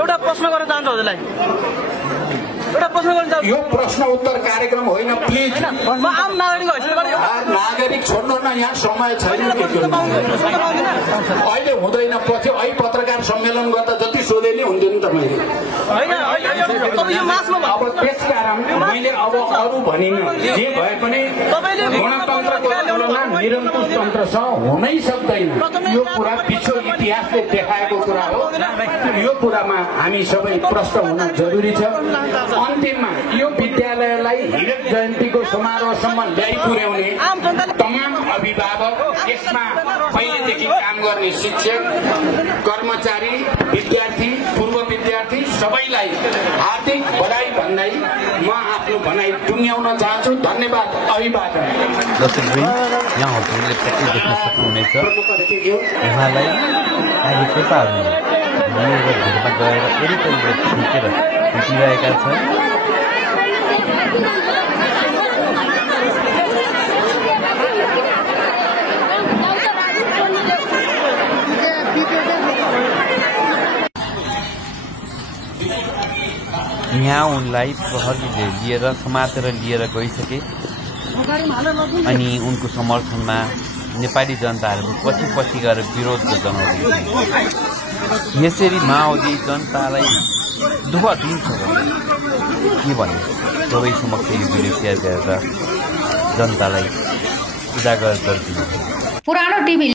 एउटा प्रश्न गर्न चाहन्छु हजुरलाई एउटा प्रश्न गर्न चाहन्छु यो प्रश्न उत्तर कार्यक्रम होइन प्लिज म आम नागरिक हैसियतबाट नागरिक छोड्नु न यहाँ समय छैन अहिले हुँदैन पछि अहिले पत्रकार सम्मेलन गर्दा जति सोधे नि हुन्थ्यो नि त मैले अब त्यसकारण मैले अब अरू भनिन जे भए पनि गणतन्त्रको तुलना निरङ्कुश तन्त्रसँग हुनै सक्दैन यो कुरा विश्व इतिहासले देखाएको कुरा हो यो कुरामा हामी सबै प्रष्ट हुन जरुरी छ अन्तिममा यो विद्यालयलाई हीरक जयन्तीको समारोहसम्म ल्याइ पुर्याउने तमाम अभिभावक यसमा पहिलेदेखि काम गर्ने शिक्षक कर्मचारी विद्यार्थी पूर्व विद्यार्थी सबैलाई हार्दिक बधाई भन्दै म आफ्नो भनाइ टुङ्ग्याउन चाहन्छु धन्यवाद अभिवादन यहाँ हजुरले पछि देख्न सक्नुहुनेछ उहाँलाई कार्यकर्ताहरूले भिडमा गएर वरिपरिबाट छेकेर भेटिरहेका छन् यहाँ उनलाई प्रहरीले लिएर समातेर लिएर गइसके अनि उनको समर्थनमा नेपाली जनताहरू पछि पछि गएर विरोध जनाउँदै यसरी माओवादी जनतालाई दुःख दिन्छ भने के भन्ने सबै समक्ष यो भिडियो सेयर गरेर जनतालाई उजागर गरिदिनु। पुरानो टिभी